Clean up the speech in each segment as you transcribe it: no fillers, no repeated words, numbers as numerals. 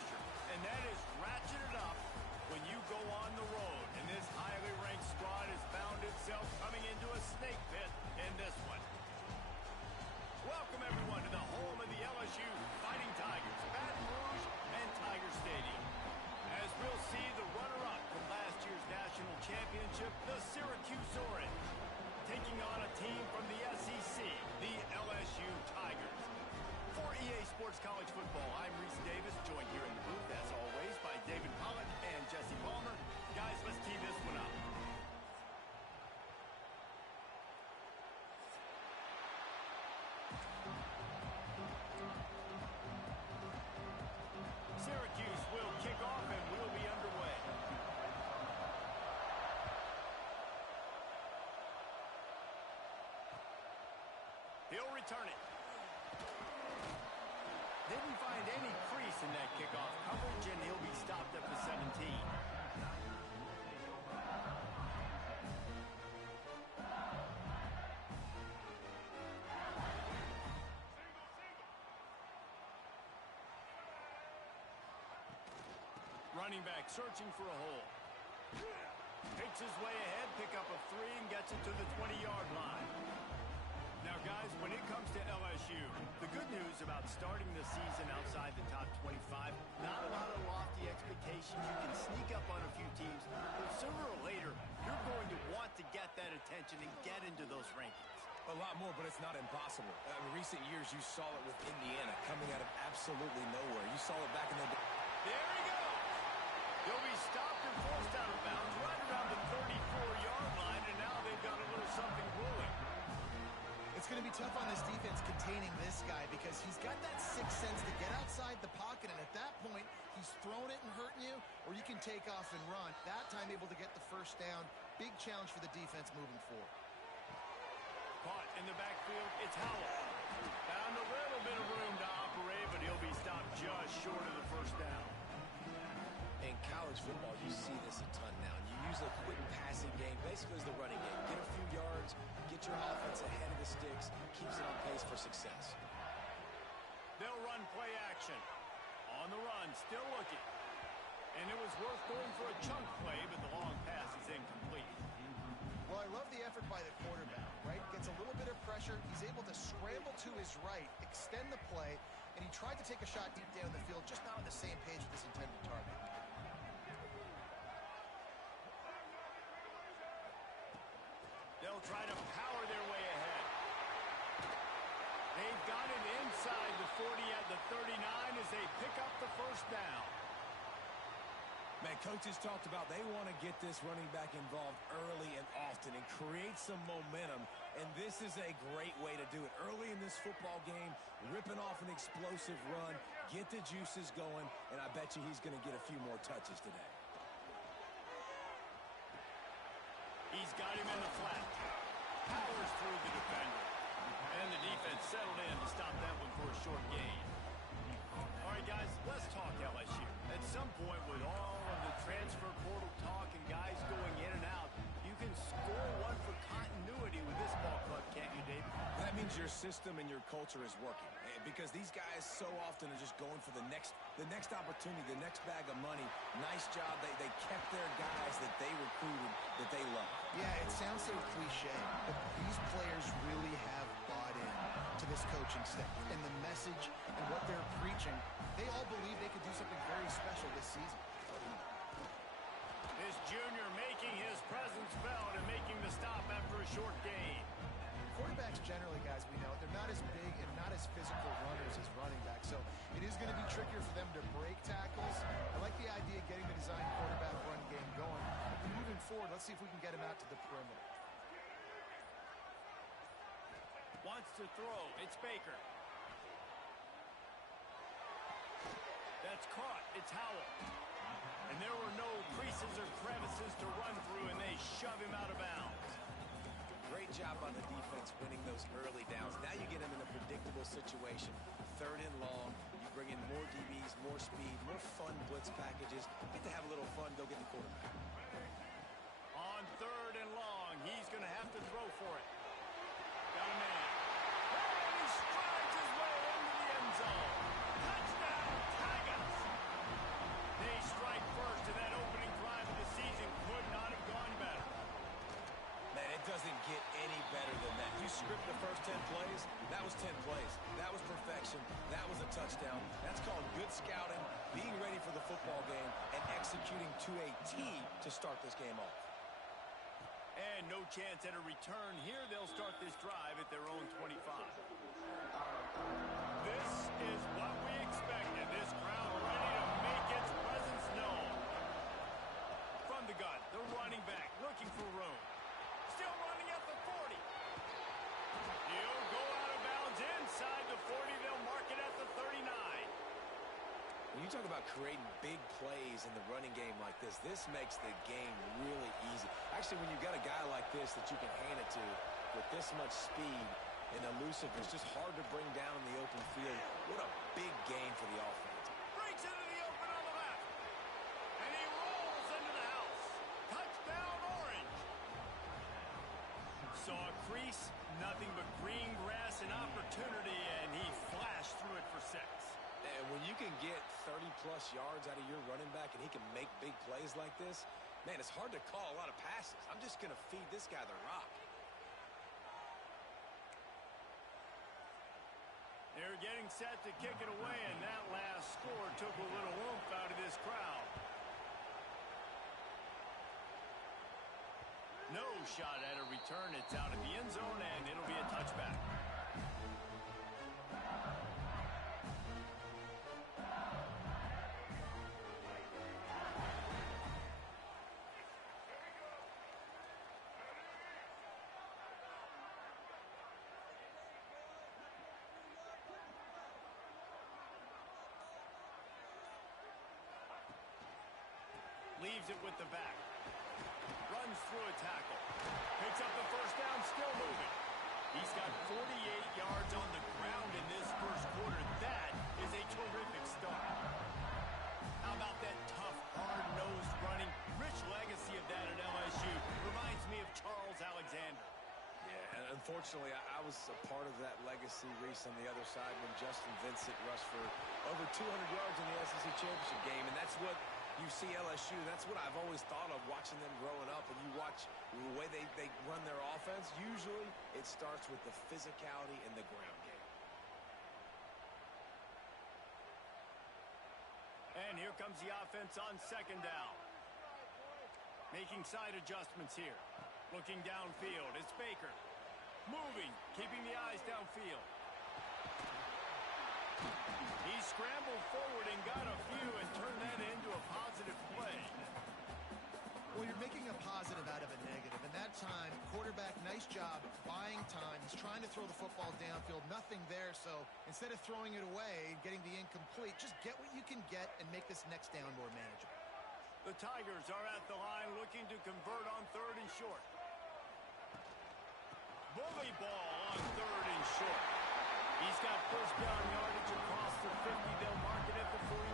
pressure. And that is ratcheted up when you go on the road. And this highly ranked squad has found itself coming into a snake pit in this one. Welcome, everyone, to the home of the LSU Fighting Tigers, Baton Rouge and Tiger Stadium. As we'll see the runner-up from last year's national championship, the Syracuse Orange, taking on a team from the SEC, the LSU Tigers. For EA Sports College Football, I'm Reese Davis, joined here in the booth, as always, by David Pollock and Jesse Palmer. Guys, let's tee this one up. Syracuse will kick off and we'll be underway. He'll return it. Didn't find any crease in that kickoff coverage, and he'll be stopped at the 17. Running back searching for a hole. Picks his way ahead, pick up a 3, and gets it to the 20-yard line. Now, guys, when it comes to LSU, the good news about starting the season outside the top 25, not a lot of lofty expectations. You can sneak up on a few teams, but sooner or later, you're going to want to get that attention and get into those rankings. A lot more, but it's not impossible. In recent years, you saw it with Indiana coming out of absolutely nowhere. You saw it back in the day. There he goes. He'll be stopped and forced out of bounds right around the 34-yard line, and now they've got a little something brewing. It's going to be tough on this defense containing this guy because he's got that sixth sense to get outside the pocket, and at that point, he's throwing it and hurting you, or you can take off and run. That time able to get the first down. Big challenge for the defense moving forward. Caught in the backfield, it's Howell. Found a little bit of room to operate, but he'll be stopped just short of the first down. In college football, you see this a ton now. You use a quick passing game, basically as the running game. Get a few yards, get your offense ahead of the sticks, keeps it on pace for success. They'll run play action. On the run, still looking. And it was worth going for a chunk play, but the long pass is incomplete. Well, I love the effort by the quarterback, right? Gets a little bit of pressure. He's able to scramble to his right, extend the play, and he tried to take a shot deep down the field, just not on the same page with his intended target. They'll try to power their way ahead. They've got it inside the 40 at the 39 as they pick up the first down. Man, coaches talked about they want to get this running back involved early and often and create some momentum, and this is a great way to do it. Early in this football game, ripping off an explosive run, get the juices going, and I bet you he's going to get a few more touches today. He's got him in the flat. Powers through the defender. And the defense settled in to stop that one for a short gain. All right, guys, let's talk LSU. At some point, with all of the transfer portal talk and guys going in and out, you can score one for continuity with this ball club, can't you, Dave? That means your system and your culture is working, because these guys so often are just going for the next opportunity, the next bag of money. Nice job. They kept their guys that they recruited, that they love. Yeah, it sounds so cliche, but these players really have bought in to this coaching staff and the message and what they're preaching. They all believe they could do something very special this season. This junior making his presence felt and making the stop after a short gain. Quarterbacks generally, guys, we know, they're not as big and not as physical runners as running backs, so it is going to be trickier for them to break tackles. I like the idea of getting the design quarterback run game going. But moving forward, let's see if we can get him out to the perimeter. Wants to throw. It's Baker. That's caught. It's Howell. And there were no creases or crevices to run through, and they shove him out of bounds. Great job on the defense winning those early downs. Now you get them in a predictable situation. 3rd and long, you bring in more DBs, more speed, more fun blitz packages. Get to have a little fun, go get the quarterback. On 3rd and long, he's going to have to throw for it. Got a man. And he strides his way into the end zone. Touchdown, Tigers! first 10 plays, that was 10 plays. That was perfection. That was a touchdown. That's called good scouting, being ready for the football game, and executing to a T to start this game off. And no chance at a return here. They'll start this drive at their own 25. This is what we expected. This crowd ready to make its presence known. From the gun, the running back looking for room. Still running at the 40. He'll go out of bounds inside the 40. They'll mark it at the 39. When you talk about creating big plays in the running game like this makes the game really easy. Actually, when you've got a guy like this that you can hand it to with this much speed and elusiveness, just hard to bring down in the open field. What a big game for the offense. Breaks into the open on the left. And he rolls into the house. Touchdown, Orange. Saw a crease, nothing but green grass and opportunity, and he flashed through it for 6. And when you can get 30-plus yards out of your running back and he can make big plays like this, man, it's hard to call a lot of passes. I'm just going to feed this guy the rock. They're getting set to kick it away, and that last score took a little oomph out of this crowd. No shot at a return. It's out of the end zone, and it'll be a touchback. Leaves it with the back. Runs through a tackle. Picks up the first down, still moving. He's got 48 yards on the ground in this first quarter. That is a terrific start. How about that tough, hard-nosed running? Rich legacy of that at LSU. Reminds me of Charles Alexander. Yeah, and unfortunately, I was a part of that legacy, Reese, on the other side when Justin Vincent rushed for over 200 yards in the SEC Championship game, and that's what you see LSU. That's what I've always thought of watching them growing up, and you watch the way they run their offense. Usually, it starts with the physicality in the ground game. And here comes the offense on second down. Making side adjustments here. Looking downfield. It's Baker. Moving. Keeping the eyes downfield. He scrambled forward and got a few and turned that into a positive play. Well, you're making a positive out of a negative. And that time, quarterback, nice job buying time. He's trying to throw the football downfield. Nothing there. So instead of throwing it away and getting the incomplete, just get what you can get and make this next down more manageable. The Tigers are at the line looking to convert on 3rd and short. Bully ball on 3rd and short. He's got first down yardage across the 50. They'll mark it at the 49.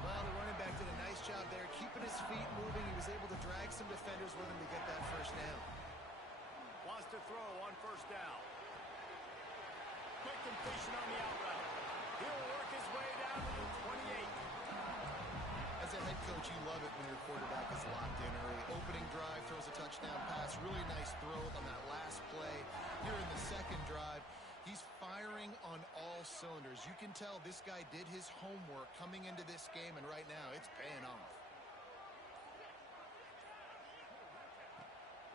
Well, the running back did a nice job there, keeping his feet moving. He was able to drag some defenders with him to get that first down. Wants to throw on first down. Quick completion on the out route. He'll work his way down to the 28. As a head coach, you love it when your quarterback is locked in early. Opening drive, throws a touchdown pass. Really nice throw on that last play. Here in the second drive, he's firing on all cylinders. You can tell this guy did his homework coming into this game, and right now it's paying off.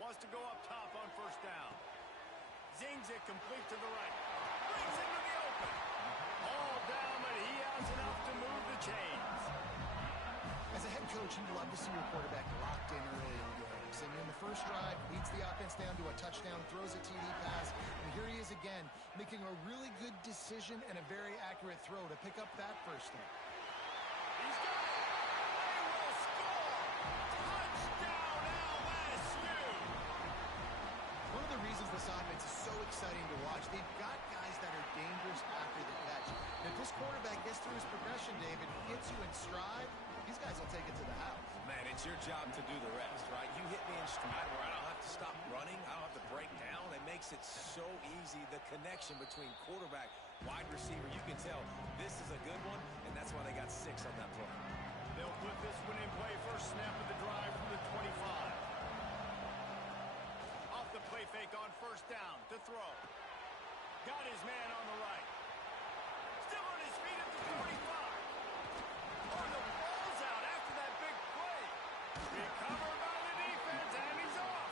Wants to go up top on first down. Zings it complete to the right. Brings into the open. All down, but he has enough to move the chains. As a head coach, you love to see your quarterback locked in early in games. And in the first drive, leads the offense down to a touchdown, throws a TD pass, and here he is again, making a really good decision and a very accurate throw to pick up that first down. He's got it. They will score. Touchdown, LSU. One of the reasons this offense is so exciting to watch, they've got guys that are dangerous after the catch. And if this quarterback gets through his progression, David, hits you in stride, these guys will take it to the house. Man, it's your job to do the rest, right? You hit me in stride where I don't have to stop running. I don't have to break down. It makes it so easy. The connection between quarterback, wide receiver, you can tell this is a good one, and that's why they got 6 on that play. They'll put this one in play. First snap of the drive from the 25. Off the play fake take on first down to throw. Got his man on the right. Still on his feet at the 45. Oh, the ball's out after that big play. Recovered by the defense, and he's off.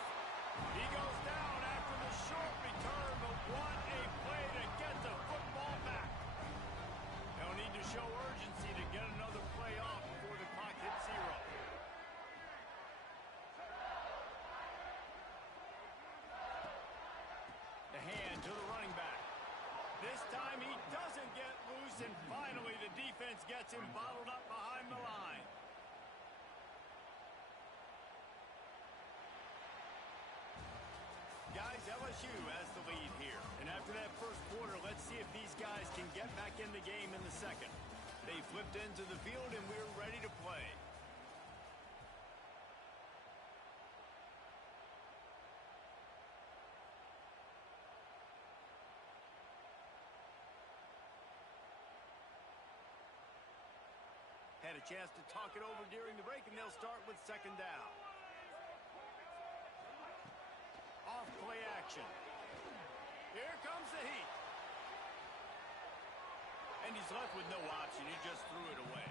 He goes down after the short return, but what a play to get the football back. They'll need to show urgency to get another play off before the clock hits 0. The hand to the running back. This time he doesn't get loose, and finally the defense gets him bottled up behind the line. Guys, LSU has the lead here. And after that first quarter, let's see if these guys can get back in the game in the second. They flipped into the field, and we're ready to play. Had a chance to talk it over during the break, and they'll start with second down. Off play action. Here comes the heat. And he's left with no option. He just threw it away.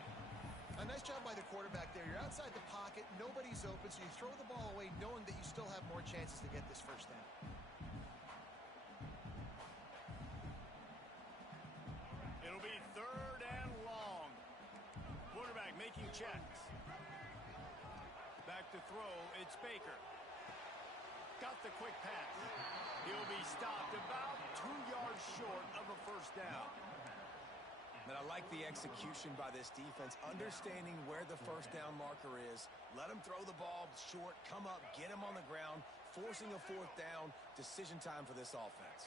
A nice job by the quarterback there. You're outside the pocket. Nobody's open, so you throw the ball away knowing that you still have more chances to get this first down. It'll be third and long. Quarterback making checks. Back to throw. It's Baker. Got the quick pass. He'll be stopped about 2 yards short of a first down. And I like the execution by this defense, understanding where the first down marker is. Let him throw the ball short, come up, get him on the ground, forcing a fourth down. Decision time for this offense.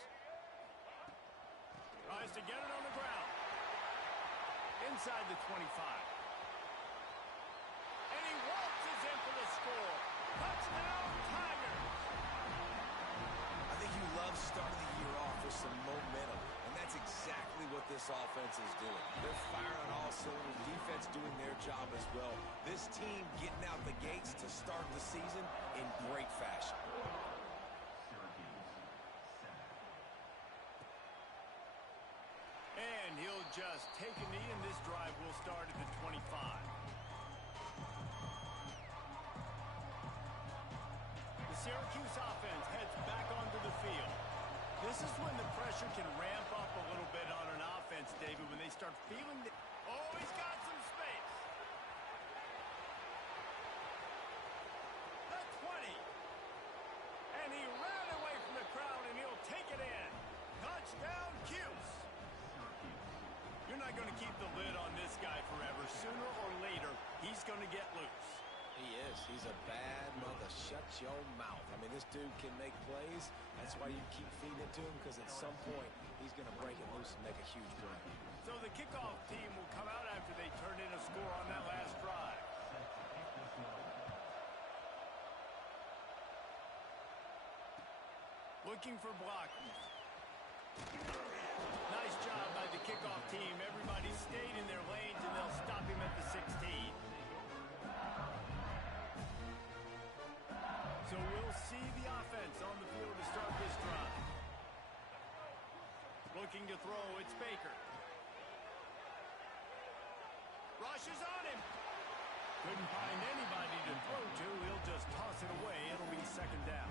Tries to get it on the ground. Inside the 25. And he waltzes in for the score. Touchdown, Tigers! I think you love starting the year off with some momentum, and that's exactly what this offense is doing. They're firing on all cylinders, defense doing their job as well. This team getting out the gates to start the season in great fashion. And he'll just take a knee, and this drive will start at the 25. The Syracuse offense heads back onto the field. This is when the pressure can ramp up a little bit on an offense, David, when they start feeling the... Oh, he's got some space. The 20. And he ran away from the crowd, and he'll take it in. Touchdown, GEAUX. You're not going to keep the lid on this guy forever. Sooner or later, he's going to get loose. He is. He's a bad mother. Shut your mouth. I mean, this dude can make plays. That's why you keep feeding it to him, because at some point, he's going to break it loose and make a huge play. So the kickoff team will come out after they turn in a score on that last drive. Looking for blockers. Nice job by the kickoff team. Everybody stayed in their lanes, and they'll stop him at the 16. So we'll see the offense on the field to start this drive. Looking to throw, it's Baker. Rushes on him. Couldn't find anybody to throw to. He'll just toss it away. It'll be second down.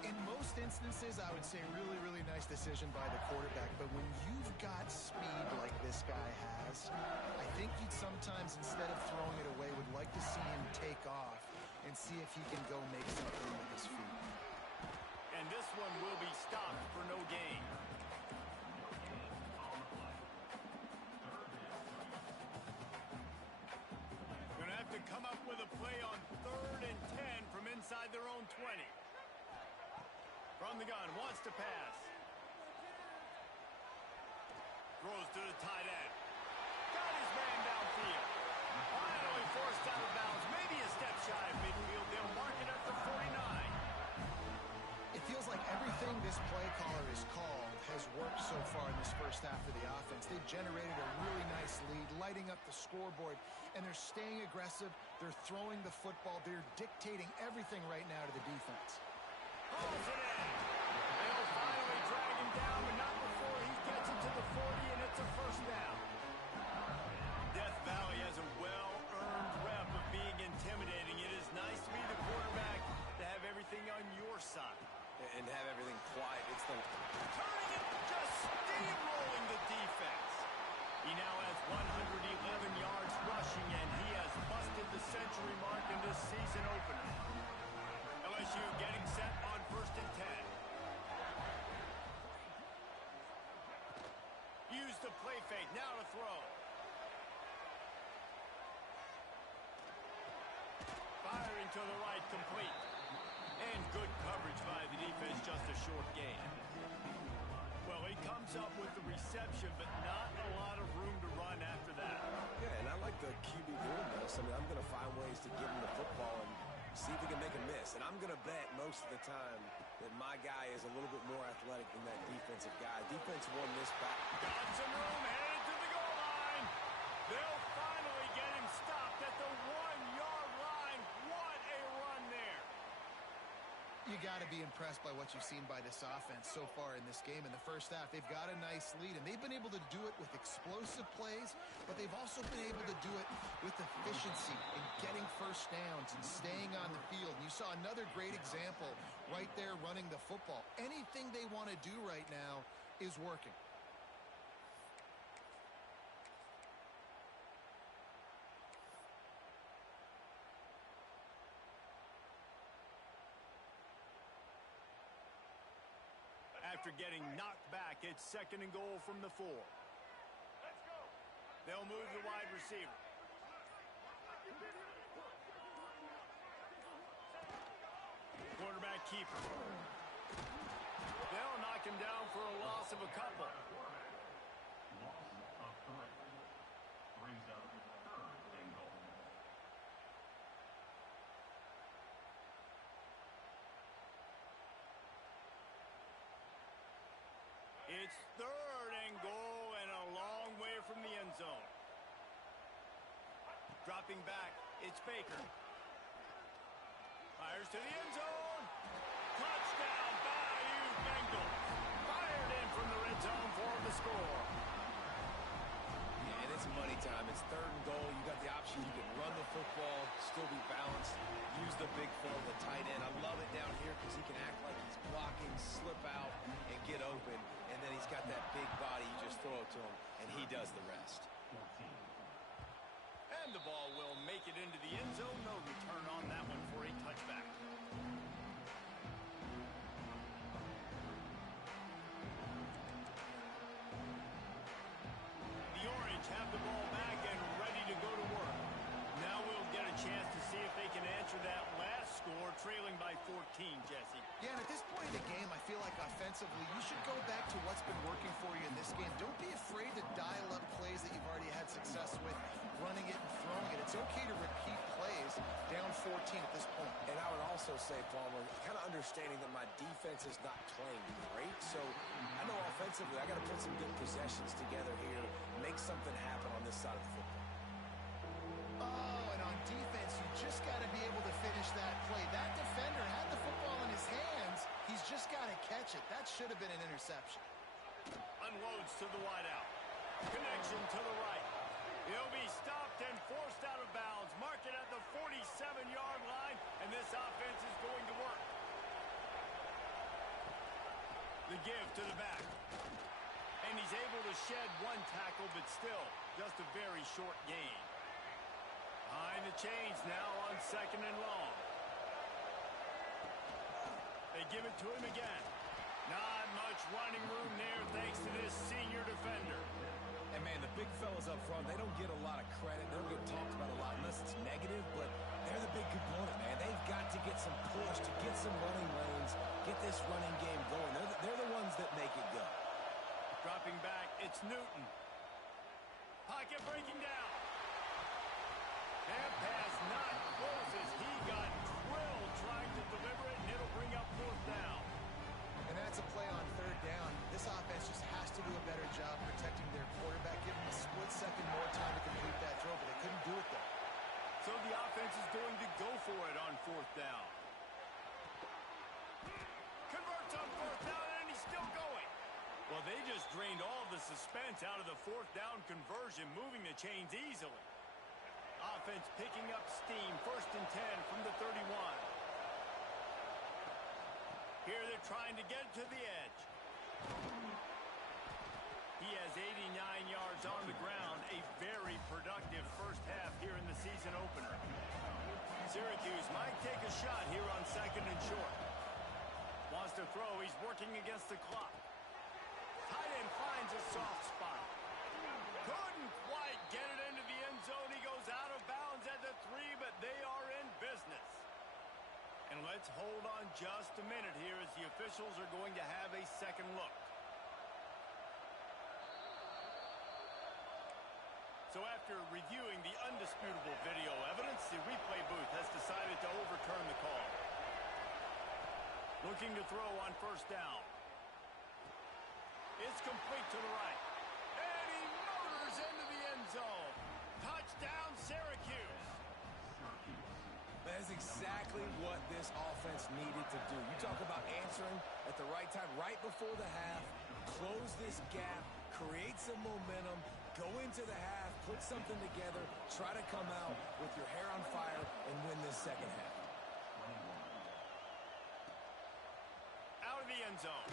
In most instances, I would say really, really nice decision by the quarterback. But when you've got speed like this guy has, I think you'd sometimes, instead of throwing it away, would like to see him take off and see if he can go make something with his feet. And this one will be stopped for no gain. Going to have to come up with a play on 3rd and 10 from inside their own 20. From the gun, wants to pass. Throws to the tight end. Got his man downfield. Finally forced out of bounds. Maybe a step shy of midfield. They'll mark it at the 49. It feels like everything this play caller has called has worked so far in this first half of the offense. They've generated a really nice lead, lighting up the scoreboard, and they're staying aggressive. They're throwing the football. They're dictating everything right now to the defense. Pulls it in. the play fake. Now to throw. Firing to the right, complete. And good coverage by the defense, just a short gain. Well, he comes up with the reception, but not a lot of room to run after that. Yeah, and I like the QB doing this. I mean, I'm going to find ways to give him the football and see if he can make a miss. And I'm going to bet most of the time that my guy is a little bit more athletic than that defensive guy. Defense won this back. Got some room, headed to the goal line. They'll finally get him stopped at the 1-yard line. What a run there. You got to be impressed by what you've seen by this offense so far in this game. In the first half, they've got a nice lead, and they've been able to do it with explosive plays, but they've also been able to do it with efficiency in getting first downs and staying on the field. And you saw another great example right there running the football. Anything they want to do right now is working. After getting knocked back, it's 2nd and goal from the 4. Let's go. They'll move the wide receiver. Quarterback keeper. They'll knock him down for a loss of a couple. It's 3rd and goal and a long way from the end zone. Dropping back, it's Baker. Fires to the end zone. Touchdown, Bayou Bengals. Fired in from the red zone for the score. Yeah, and it's money time. It's 3rd and goal. You got the option. You can run the football, still be balanced, use the big fill, the tight end. I love it down here because he can act like he's blocking, slip out, and get open. And then he's got that big body. You just throw it to him, and he does the rest. And the ball will make it into the end zone. No return on that one for a touchback. The Orange have the ball back and ready to go to work. Now we'll get a chance to see if they can answer that last score, trailing by 14, Jesse. Yeah, and at this point in the game, I feel like offensively, you should go back to what's been working for you in this game. Don't be afraid to dial up plays that you've already had success with, running it and throwing it. It's okay to repeat plays down 14 at this point. And I would also say, Palmer, kind of understanding that my defense is not playing great, so I know offensively I got to put some good possessions together here, make something happen on this side of the football. Oh, and on defense, you just got to be able to finish that play. That defender had the football in his hands. He's just got to catch it. That should have been an interception. Unloads to the wideout. Connection to the right. He'll be stopped and forced out of bounds. Mark it at the 47-yard line, and this offense is going to work. The give to the back. And he's able to shed one tackle, but still just a very short gain. Behind the chains now on 2nd and long. They give it to him again. Not much running room there thanks to this senior defender. And, man, the big fellas up front, they don't get a lot of credit. They don't get talked about a lot unless it's negative, but they're the big component, man. They've got to get some push, to get some running lanes, get this running game going. They're the ones that make it go. Dropping back, it's Newton. Pocket breaking down. And pass not close as he got drilled trying to deliver it, and it'll bring up 4th down. And that's a play on 3rd down. This offense just has to do a better job protecting their quarterback. Give them a split second more time to complete that throw, but they couldn't do it there. So the offense is going to go for it on 4th down. Converts on 4th down, and he's still going. Well, they just drained all the suspense out of the 4th down conversion, moving the chains easily. Offense picking up steam, 1st and 10 from the 31. Here they're trying to get to the edge. He has 89 yards on the ground, a very productive first half here in the season opener. Syracuse might take a shot here on 2nd and short. Wants to throw, he's working against the clock. Tight end finds a soft spot. And let's hold on just a minute here as the officials are going to have a second look. So after reviewing the undisputable video evidence, the replay booth has decided to overturn the call. Looking to throw on first down. It's complete to the right. And he motors into the end zone. Touchdown, Syracuse. That is exactly what this offense needed to do. You talk about answering at the right time, right before the half, close this gap, create some momentum, go into the half, put something together, try to come out with your hair on fire and win this second half. Out of the end zone.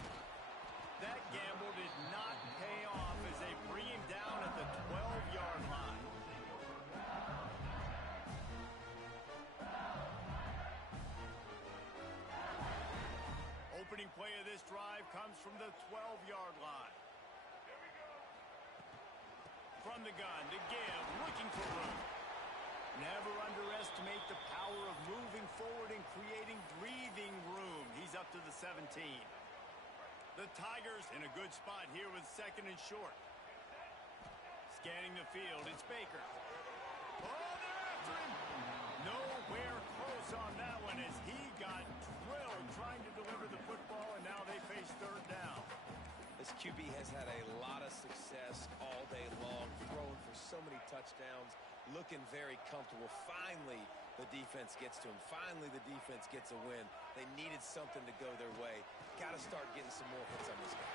That gamble did not pay off as they bring him down at the 12-yard line. Opening play of this drive comes from the 12-yard line. From the gun to give, looking for room. Never underestimate the power of moving forward and creating breathing room. He's up to the 17. The Tigers in a good spot here with second and short. Scanning the field, it's Baker. Oh, they're after him. Nowhere close on that one as he got drilled trying to deliver the football, and now they face third down. This QB has had a lot of success all day long, throwing for so many touchdowns, looking very comfortable. Finally, the defense gets to him. Finally, the defense gets a win. They needed something to go their way. Got to start getting some more hits on this guy.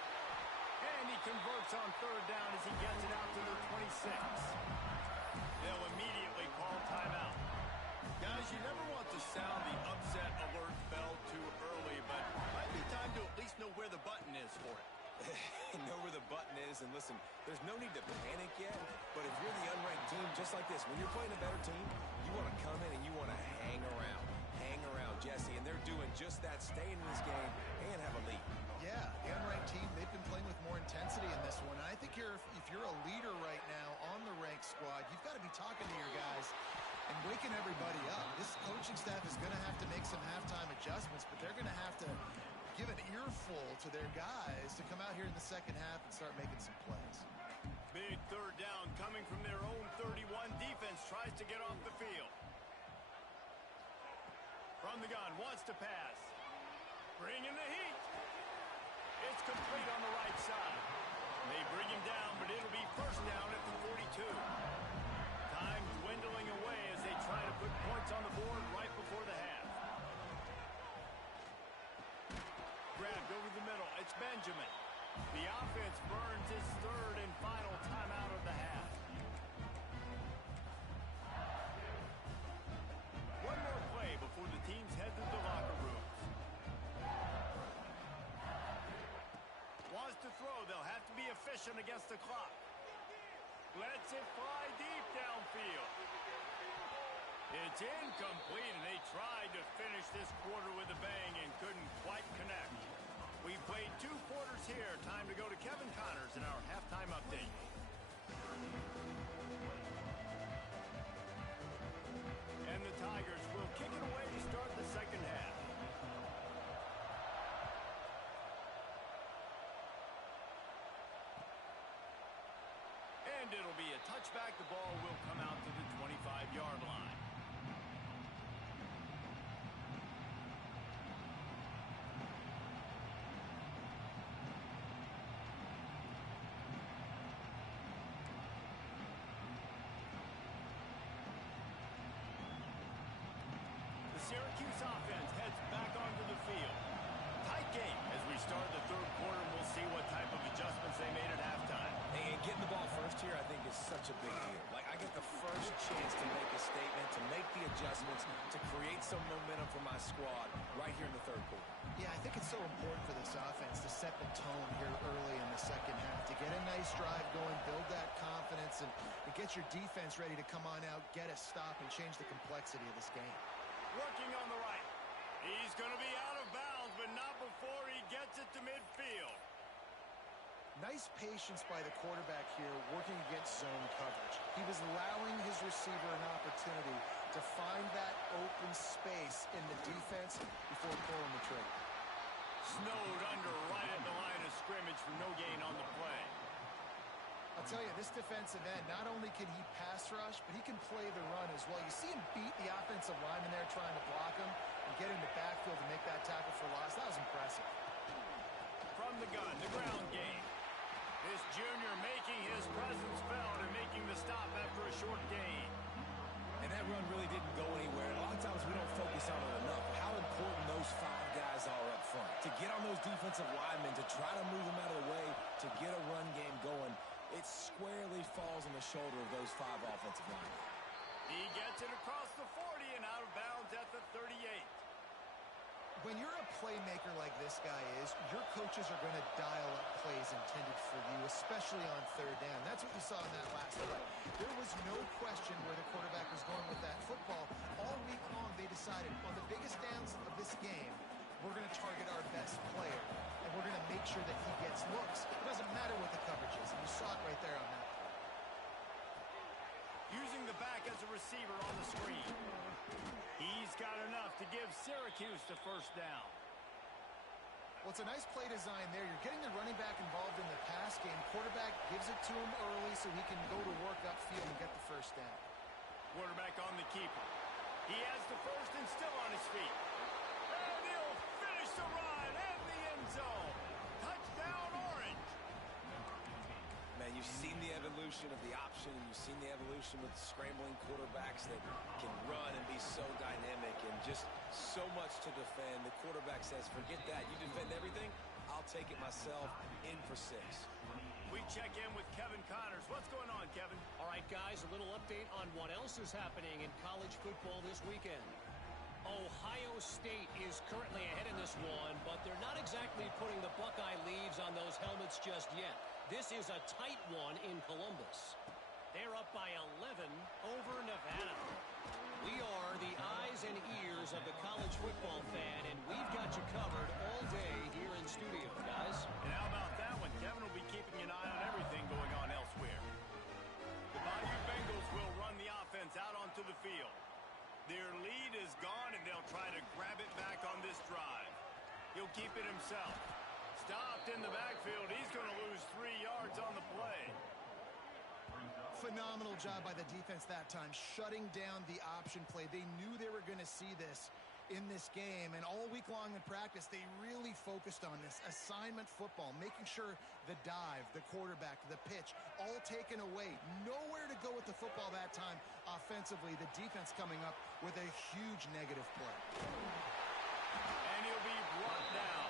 And he converts on third down as he gets it out to the 26. They'll immediately call timeout. Guys, you never want to sound the upset alert bell too early, but might be time to at least know where the button is for it. Know where the button is, and listen, there's no need to panic yet, but if you're the unranked team, just like this, when you're playing a better team, you want to come in and you want to hang around, Jesse, and they're doing just that, staying in this game and have a lead. Yeah, the unranked team, they've been playing with more intensity in this one. I think if you're a leader right now on the ranked squad, you've got to be talking to your guys and waking everybody up. This coaching staff is going to have to make some halftime adjustments, but they're going to have to give an earful to their guys to come out here in the second half and start making some plays. Big third down coming from their own 31. Defense tries to get off the field. From the gun, wants to pass. Bringing the heat. It's complete on the right side. They bring him down, but it'll be first down at the 42. Time dwindling away as they try to put points on the board right before the half. Grabbed over the middle. It's Benjamin. The offense burns his third and final timeout of the half. One more play before the teams head to the locker rooms. Wants to throw. They'll have to be efficient against the clock. Lets it fly deep downfield. It's incomplete, and they tried to finish this quarter with a bang and couldn't quite connect. We played 2 quarters here. Time to go to Kevin Connors in our halftime update. And the Tigers will kick it away to start the second half. And it'll be a touchback. The ball will come out to the 25-yard line. Syracuse offense heads back onto the field. Tight game as we start the third quarter, and we'll see what type of adjustments they made at halftime. And getting the ball first here, I think, is such a big deal. Like, I get the first chance to make a statement, to make the adjustments, to create some momentum for my squad right here in the third quarter. Yeah, I think it's so important for this offense to set the tone here early in the second half, to get a nice drive going, build that confidence, and get your defense ready to come on out, get a stop, and change the complexity of this game. Working on the right. He's going to be out of bounds, but not before he gets it to midfield. Nice patience by the quarterback here, working against zone coverage. He was allowing his receiver an opportunity to find that open space in the defense before pulling the trigger. Snowed under right at the line of scrimmage for no gain on the play. I'll tell you, this defensive end, not only can he pass rush, but he can play the run as well. You see him beat the offensive lineman there trying to block him and get in the backfield to make that tackle for loss. That was impressive. From the gun, the ground game. This junior making his presence felt and making the stop after a short gain. And that run really didn't go anywhere. A lot of times we don't focus on it enough. How important those 5 guys are up front. To get on those defensive linemen, to try to move them out of the way, to get a run game going, it squarely falls on the shoulder of those 5 offensive linemen. He gets it across the 40 and out of bounds at the 38. When you're a playmaker like this guy is, your coaches are going to dial up plays intended for you, especially on third down. That's what you saw in that last play. There was no question where the quarterback was going with that football. All week long, they decided on the biggest downs of this game, we're going to target our best player, and we're going to make sure that he gets looks. It doesn't matter what the coverage is, and you saw it right there on that play. Using the back as a receiver on the screen. He's got enough to give Syracuse the first down. Well, it's a nice play design there. You're getting the running back involved in the pass game. Quarterback gives it to him early so he can go to work upfield and get the first down. Quarterback on the keeper. He has the first and still on his feet. And he'll finish the run and the end zone. Touchdown, Orange. Man, you've seen the evolution of the option, and you've seen the evolution with scrambling quarterbacks that can run and be so dynamic and just so much to defend. The quarterback says, forget that. You defend everything, I'll take it myself, in for 6. We check in with Kevin Connors. What's going on, Kevin? All right, guys, a little update on what else is happening in college football this weekend. Ohio State is currently ahead in this one, but they're not exactly putting the Buckeye leaves on those helmets just yet. This is a tight one in Columbus. They're up by 11 over Nevada. We are the eyes and ears of the college football fan, and we've got you covered all day here in studio, guys. And how about that one? Kevin will be keeping an eye on everything going on elsewhere. The Bayou Bengals will run the offense out onto the field. Their lead is gone, and they'll try to grab it back on this drive. He'll keep it himself. Stopped in the backfield. He's going to lose 3 yards on the play. Phenomenal job by the defense that time, shutting down the option play. They knew they were going to see this in this game, and all week long in practice, they really focused on this assignment football, making sure the dive, the quarterback, the pitch, all taken away. Nowhere to go with the football that time offensively. The defense coming up with a huge negative play. And he'll be brought down.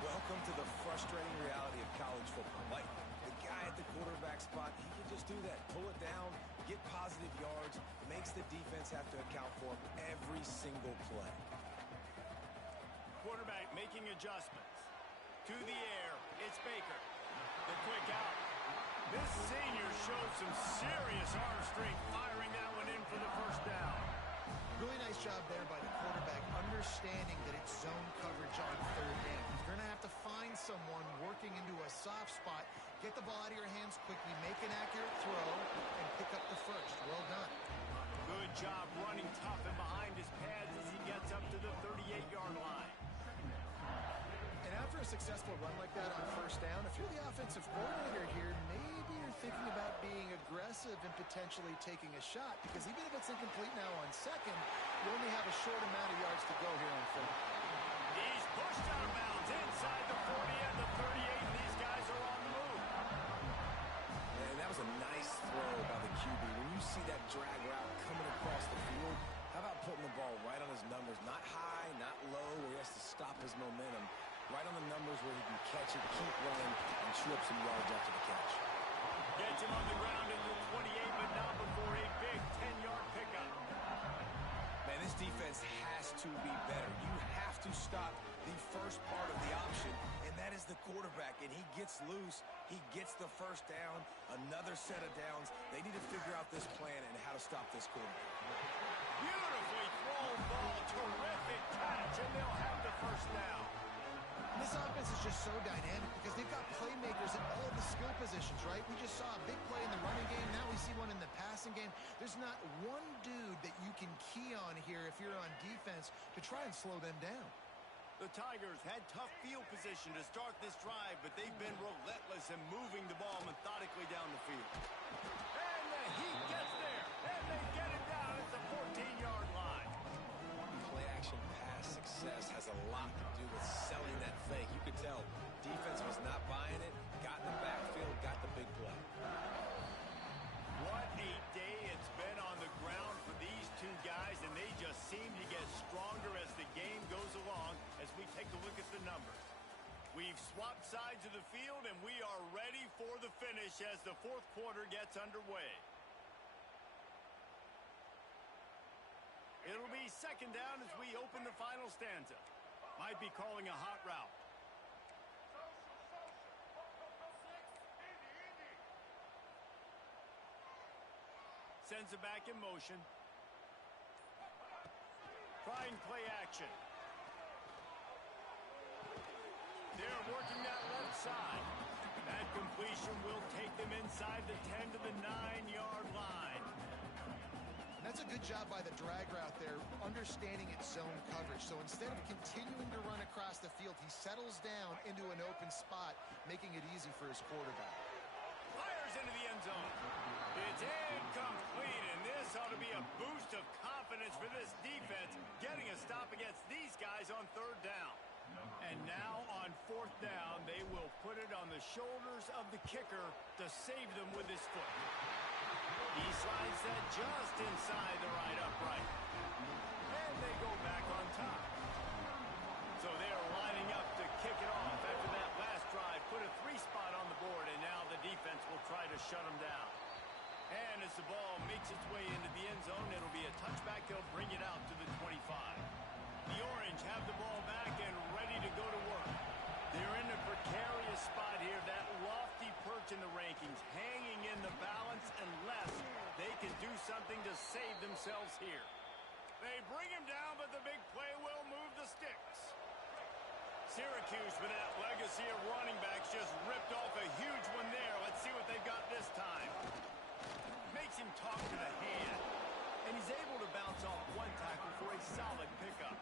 Welcome to the frustrating reality of college football. Like, the guy at the quarterback spot, he can just do that. Pull it down, get positive yards, makes the defense have to account for him every single play. Quarterback making adjustments. To the air, it's Baker. The quick out. This senior shows some serious arm strength, firing that one in for the first down. Really nice job there by the quarterback, understanding that it's zone coverage on third down. You're going to have to find someone working into a soft spot, get the ball out of your hands quickly, make an accurate throw, and pick up the first. Well done. Good job running tough and behind his pads as he gets up to the 38-yard line. And after a successful run like that on first down, if you're the offensive coordinator here, maybe you're thinking about being aggressive and potentially taking a shot, because even if it's incomplete now on second, you only have a short amount of yards to go here on third. He's pushed out of bounds inside the 40 and the 38, and these guys are on the move. Man, that was a nice throw by the QB. When you see that drag route coming across the field, how about putting the ball right on his numbers? Not high, not low, where he has to stop his momentum. Right on the numbers where he can catch it, keep running, and chew up some yards after the catch. Gets him on the ground in the 28, but not before a big 10-yard pickup. Man, this defense has to be better. You have to stop the first part of the option, and that is the quarterback. And he gets loose. He gets the first down, another set of downs. They need to figure out this plan and how to stop this quarterback. Beautifully thrown ball, terrific catch, and they'll have the first down. This offense is just so dynamic because they've got playmakers at all the skill positions, right? We just saw a big play in the running game. Now we see one in the passing game. There's not one dude that you can key on here if you're on defense to try and slow them down. The Tigers had tough field position to start this drive, but they've been relentless in moving the ball methodically down the field. And the Heat gets there, and they get it down at the 14-yard line. Play-action pass success has a lot to do with selling that fake. You could tell defense was not buying it, got in the backfield, got the big play. What a day it's been on the ground for these two guys, and they just seem to get stronger as the game goes along as we take a look at the numbers. We've swapped sides of the field, and we are ready for the finish as the fourth quarter gets underway. It'll be second down as we open the final stanza. Might be calling a hot route. Sends it back in motion. Trying play action. They're working that left side. That completion will take them inside the 10 to the 9-yard line. That's a good job by the drag route there, understanding its zone coverage. So instead of continuing to run across the field, he settles down into an open spot, making it easy for his quarterback. Fires into the end zone. It's incomplete, and this ought to be a boost of confidence for this defense, getting a stop against these guys on third down. And now on fourth down, they will put it on the shoulders of the kicker to save them with his foot. He slides that just inside the right upright. And they go back on top. So they're lining up to kick it off after that last drive. Put a 3-spot on the board, and now the defense will try to shut them down. And as the ball makes its way into the end zone, it'll be a touchback. They'll bring it out to the 25. The Orange have the ball back and ready to go to work. They're in a precarious spot here, that lofty perch in the rankings, hanging in the balance unless they can do something to save themselves here. They bring him down, but the big play will move the sticks. Syracuse, with that legacy of running backs, just ripped off a huge one there. Let's see what they've got this time. Makes him talk to the hand, and he's able to bounce off one tackle for a solid pickup.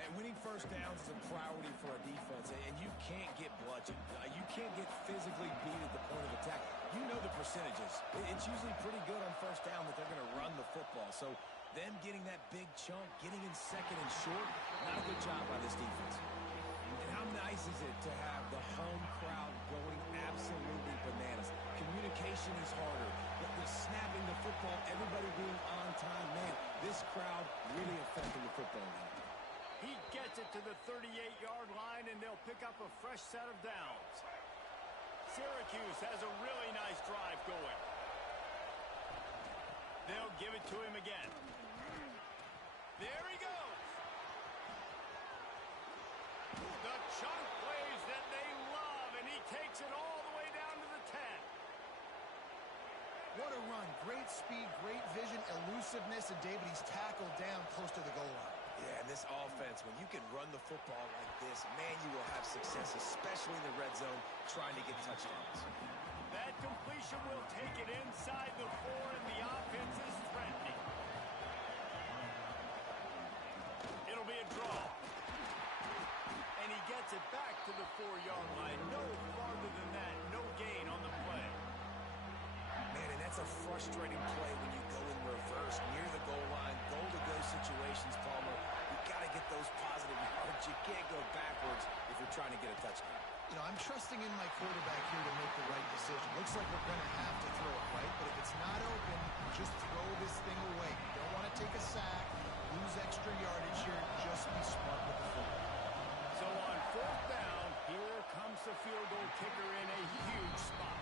And winning first downs is a priority for a defense, and you can't get bludgeoned. You can't get physically beat at the point of attack. You know the percentages. It's usually pretty good on first down that they're going to run the football. So them getting that big chunk, getting in second and short, not a good job by this defense. And how nice is it to have the home crowd going absolutely bananas? Communication is harder. The snapping the football, everybody being on time. Man, this crowd really affecting the football game. He gets it to the 38-yard line, and they'll pick up a fresh set of downs. Syracuse has a really nice drive going. They'll give it to him again. There he goes. The chunk plays that they love, and he takes it all the way down to the 10. What a run. Great speed, great vision, elusiveness, and David, he's tackled down close to the goal line. Yeah, and this offense, when you can run the football like this, man, you will have success, especially in the red zone, trying to get touchdowns. That completion will take it inside the 4, and the offense is threatening. It'll be a draw. And he gets it back to the 4-yard line. No farther than that. No gain on the play. Man, and that's a frustrating play when you go in reverse near the goal line, goal-to-go situations, Palmer. You've got to get those positive yards. You can't go backwards if you're trying to get a touchdown. You know, I'm trusting in my quarterback here to make the right decision. Looks like we're going to have to throw it, right? But if it's not open, just throw this thing away. You don't want to take a sack, lose extra yardage here. Just be smart with the football. So on fourth down, here comes the field goal kicker in a huge spot.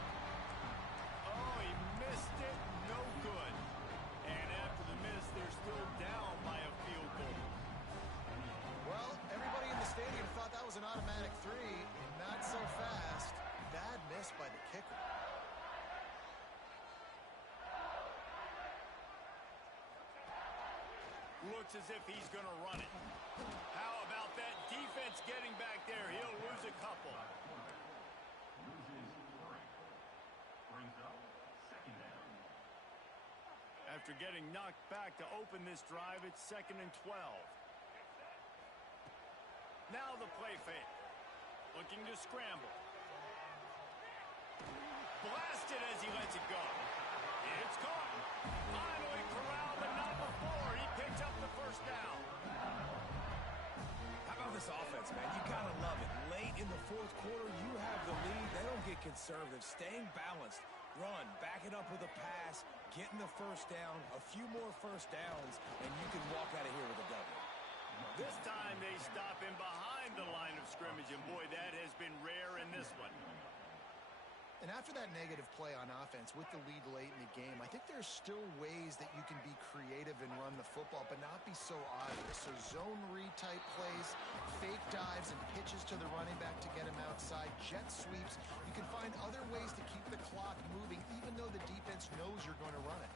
Oh, he missed it. No good. And after the miss, they're still down by a field goal. Well, everybody in the stadium thought that was an automatic 3. Not so fast. Bad miss by the kicker. Looks as if he's going to run it. How about that defense getting back there? He'll lose a couple. After getting knocked back to open this drive, it's 2nd and 12. Now the play fake. Looking to scramble. Blasted as he lets it go. It's caught. Finally corralled, but not before. He picked up the first down. How about this offense, man? You gotta love it. Late in the fourth quarter, you have the lead. They don't get conservative. Staying balanced. Run, back it up with a pass, getting the first down, a few more first downs, and you can walk out of here with a W. This time they stop him behind the line of scrimmage, and boy, that has been rare in this one. And after that negative play on offense with the lead late in the game, I think there's still ways that you can be creative and run the football, but not be so obvious. So zone read type plays, fake dives and pitches to the running back to get him outside, jet sweeps. You can find other ways to keep the clock moving, even though the defense knows you're going to run it.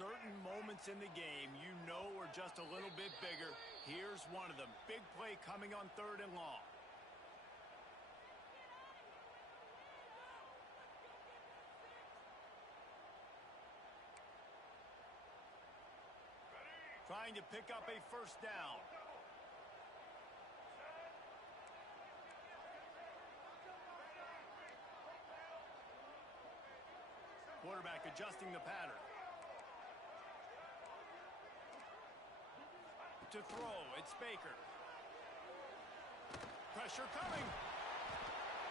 Certain moments in the game you know are just a little bit bigger. Here's one of them. Big play coming on 3rd and long. Trying to pick up a first down. Quarterback adjusting the pattern. To throw, it's Baker. Pressure coming.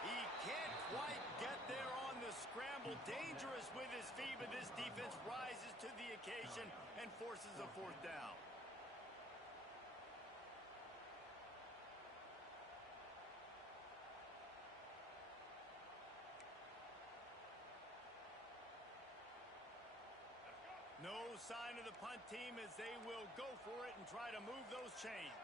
He can't quite get there on the scramble. Dangerous with his feet, but this defense rises to the occasion and forces a 4th down. No sign of the punt team as they will go for it and try to move those chains.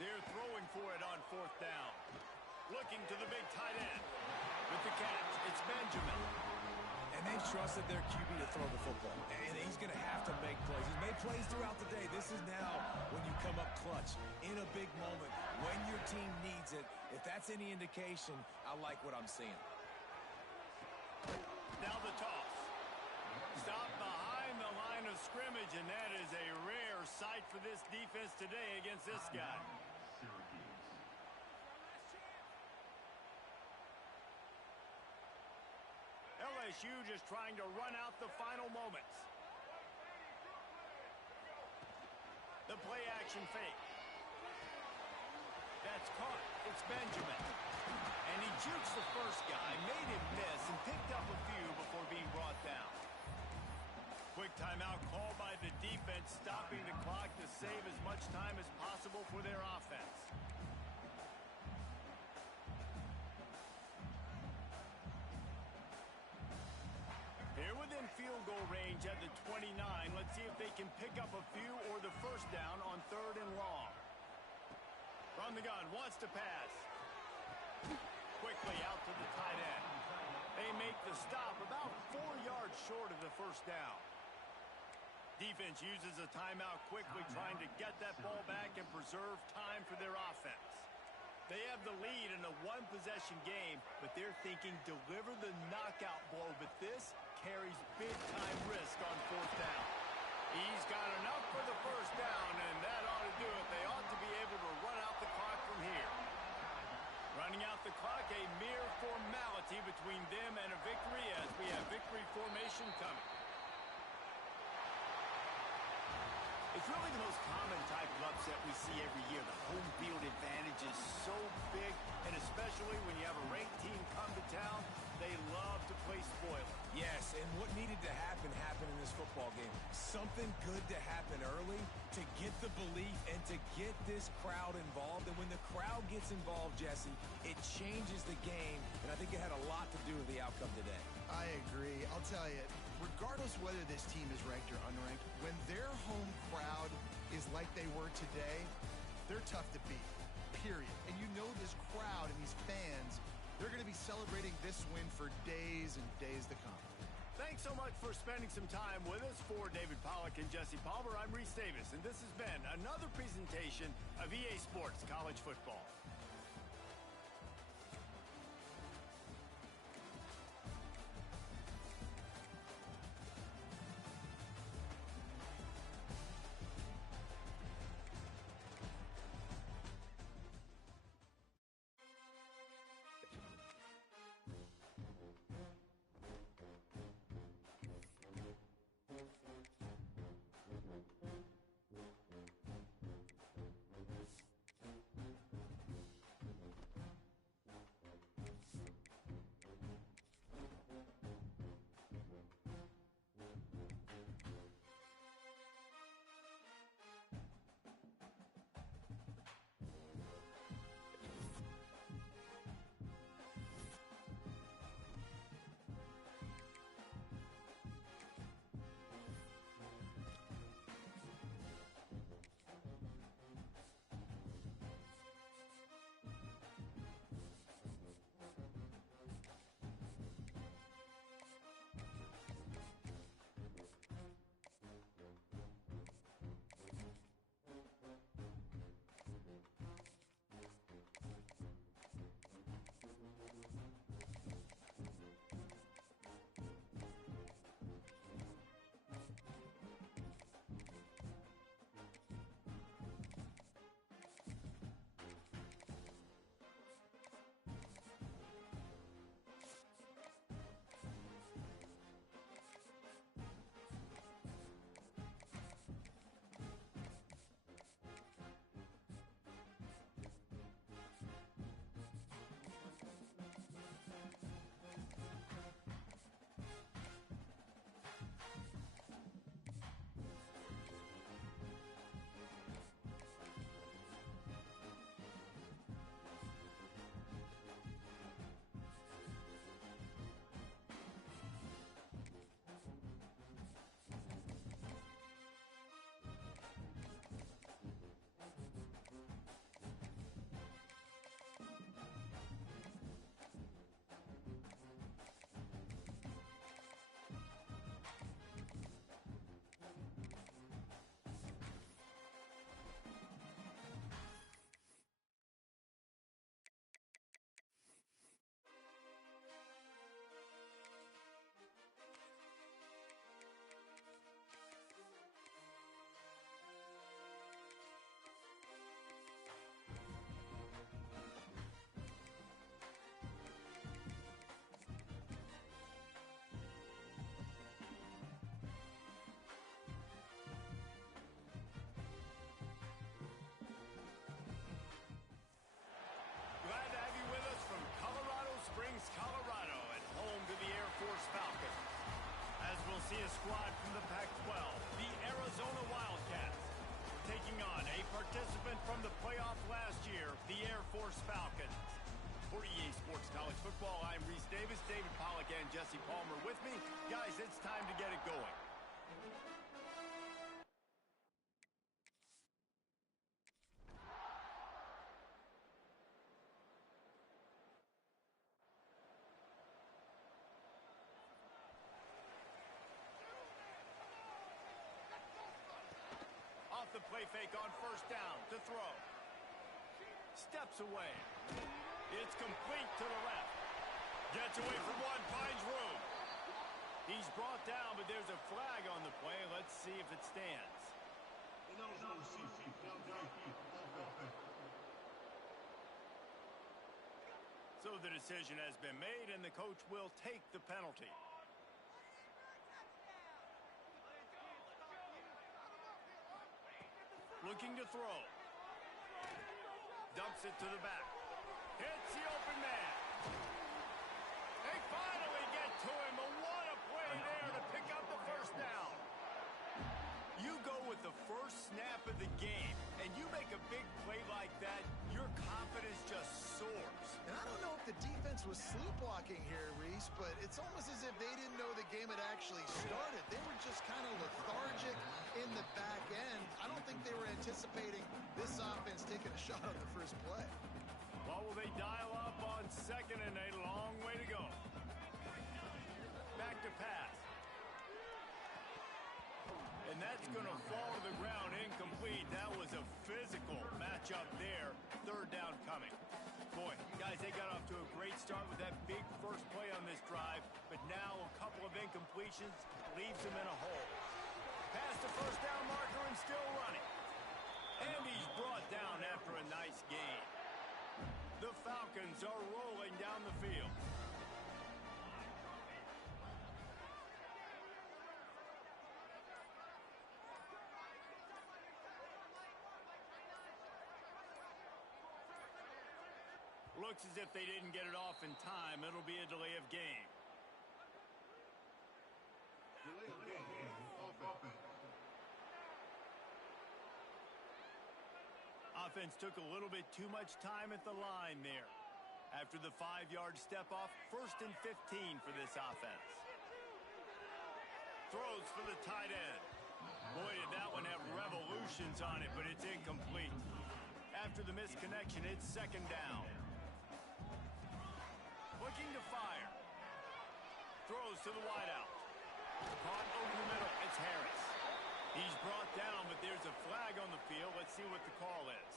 They're throwing for it on 4th down. Looking to the big tight end. With the catch, it's Benjamin. And they've trusted their QB to throw the football. And he's going to have to make plays. He's made plays throughout the day. This is now when you come up clutch in a big moment when your team needs it. If that's any indication, I like what I'm seeing. Now the toss. Stop behind the line of scrimmage, and that is a rare sight for this defense today against this guy. LSU just trying to run out the final moments. The play action fake. That's caught. It's Benjamin. And he jukes the first guy, made him miss, and picked up a few before being brought down. Quick timeout called by the defense, stopping the clock to save as much time as possible for their offense. Here within field goal range at the 29. Let's see if they can pick up a few or the first down on 3rd and long. From the gun, wants to pass. Quickly out to the tight end. They make the stop about 4 yards short of the first down. Defense uses a timeout quickly, trying to get that ball back and preserve time for their offense. They have the lead in a one-possession game, but they're thinking deliver the knockout blow, but this carries big-time risk on 4th down. He's got enough for the first down, and that ought to do it. They ought to be able to run out the clock from here. Running out the clock, a mere formality between them and a victory as we have victory formation coming. It's really the most common type of upset we see every year. The home field advantage is so big, and especially when you have a ranked team come to town, they love to play spoiler. Yes, and what needed to happen happened in this football game. Something good to happen early to get the belief and to get this crowd involved. And when the crowd gets involved, Jesse, it changes the game, and I think it had a lot to do with the outcome today. I agree. I'll tell you, regardless whether this team is ranked or unranked, when their home crowd is like they were today, they're tough to beat. period. And you know this crowd and these fans, they're going to be celebrating this win for days and days to come. Thanks so much for spending some time with us. For David Pollack and Jesse Palmer, I'm Reese Davis, and this has been another presentation of EA Sports College Football. Colorado, and home to the Air Force Falcons. As we'll see a squad from the Pac-12, the Arizona Wildcats, taking on a participant from the playoff last year, the Air Force Falcons. For EA Sports College Football, I'm Reese Davis, David Pollack, and Jesse Palmer with me. Guys, it's time to get it going. The play fake on first down to throw. Steps away. It's complete to the left. Gets away from one, finds room. He's brought down, but there's a flag on the play. Let's see if it stands. So the decision has been made, and the coach will take the penalty. Looking to throw. Dumps it to the back. Hits the open man. They finally get to him, but what a play there to pick up the first down. You go with the first snap of the game, and you make a big play like that, your confidence just soars. And I don't know if the defense was sleepwalking here, Reese, but it's almost as if they didn't know the game had actually started. They were just kind of lethargic in the back end. I don't think they were anticipating anticipating this offense taking a shot on the first play. Well, will they dial up on second and a long way to go? Back to pass. And that's going to fall to the ground incomplete. That was a physical matchup there. Third down coming. Boy, guys, they got off to a great start with that big first play on this drive, but now a couple of incompletions leaves them in a hole. Past the first down marker and still running. And he's brought down after a nice gain. The Falcons are rolling down the field. Looks as if they didn't get it off in time. It'll be a delay of game. Offense took a little bit too much time at the line there. After the 5-yard step-off, 1st and 15 for this offense. Throws for the tight end. Boy, did that one have revolutions on it, but it's incomplete. After the misconnection, it's 2nd down. Looking to fire. Throws to the wideout. Caught over the middle. It's Harris. He's brought down, but there's a flag on the field. Let's see what the call is.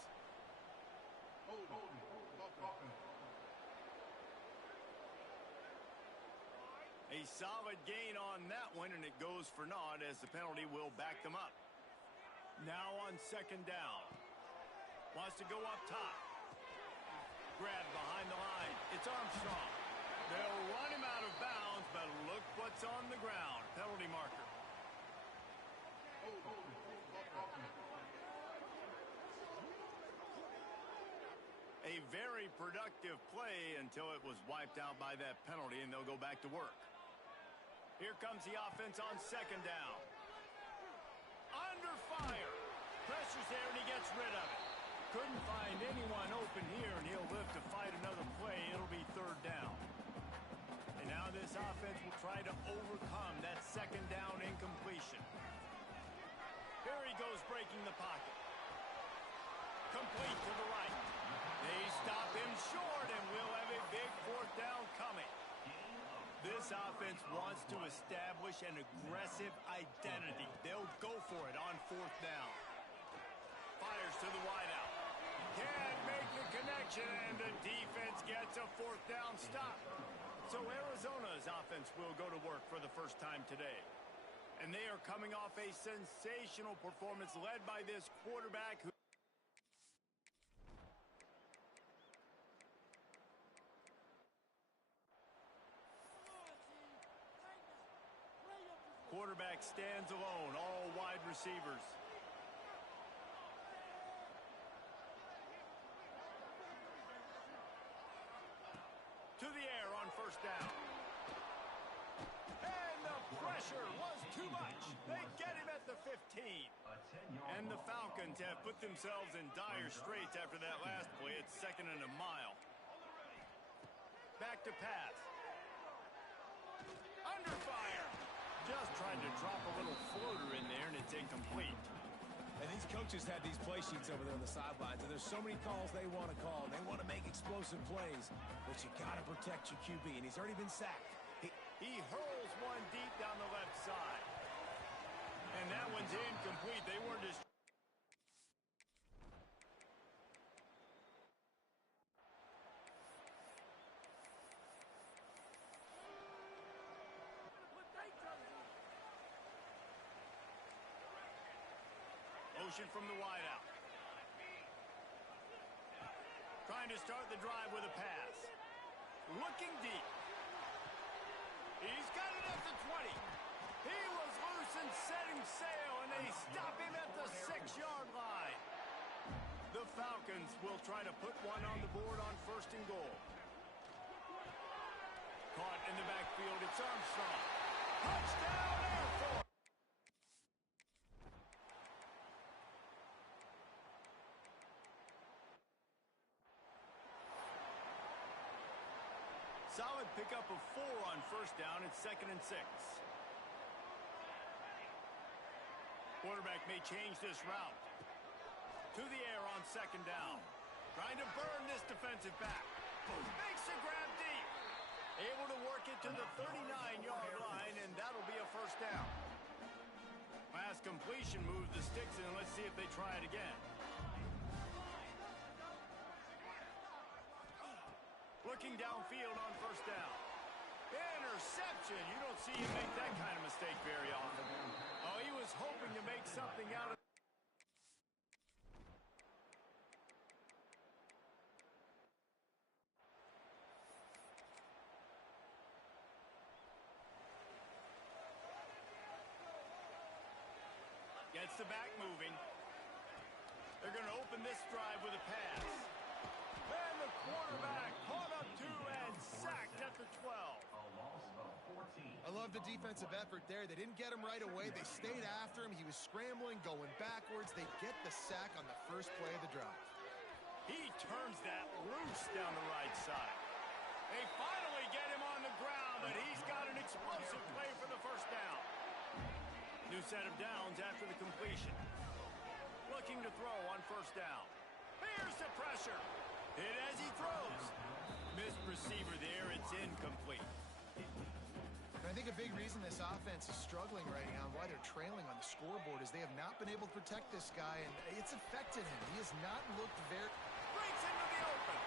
A solid gain on that one, and it goes for naught as the penalty will back them up. Now on 2nd down. Wants to go up top. Grabbed behind the line. It's Armstrong. They'll run him out of bounds, but look what's on the ground. Penalty marker. A very productive play until it was wiped out by that penalty, and they'll go back to work. Here comes the offense on 2nd down. Under fire. Pressure's there, and he gets rid of it. Couldn't find anyone open here, and he'll live to fight another play. It'll be 3rd down. And now this offense will try to overcome that 2nd down incompletion. Here he goes breaking the pocket. Complete to the right. They stop him short, and we'll have a big 4th down coming. This offense wants to establish an aggressive identity. They'll go for it on 4th down. Fires to the wideout. Can't make the connection, and the defense gets a 4th down stop. So Arizona's offense will go to work for the first time today. And they are coming off a sensational performance led by this quarterback who stands alone, all wide receivers. To the air on 1st down. And the pressure was too much. They get him at the 15. And the Falcons have put themselves in dire straits after that last play. It's 2nd and a mile. Back to pass. Under fire. Just trying to drop a little floater in there, and it's incomplete. And these coaches have these play sheets over there on the sidelines, and there's so many calls they want to call. They want to make explosive plays, but you got to protect your QB, and he's already been sacked. He hurls one deep down the left side. And that one's incomplete. They weren't just... Motion from the wideout. Trying to start the drive with a pass. Looking deep. He's got it at the 20. He was loose and setting sail, and they stop him at the 6-yard line. The Falcons will try to put one on the board on 1st and goal. Caught in the backfield, it's Armstrong. Touchdown, Air Force! Solid pickup of 4 on 1st down. It's 2nd and 6. Quarterback may change this route. To the air on second down. Trying to burn this defensive back. Makes a grab deep. Able to work it to the 39-yard line, and that'll be a first down. Pass completion moves the sticks in. Let's see if they try it again. Looking downfield on first down. Interception. You don't see him make that kind of mistake very often. Oh, he was hoping to make something out of it. Gets the back moving. They're going to open this drive with a pass. And the quarterback caught up to and sacked at the 12. I love the defensive effort there. They didn't get him right away. They stayed after him. He was scrambling, going backwards. They get the sack on the first play of the drive. He turns that loose down the right side. They finally get him on the ground, but he's got an explosive play for the first down. New set of downs after the completion. Looking to throw on first down. Here's the pressure. Hit as he throws. Missed receiver there. It's incomplete. I think a big reason this offense is struggling right now and why they're trailing on the scoreboard is they have not been able to protect this guy, and it's affected him. He has not looked very... Breaks into the open.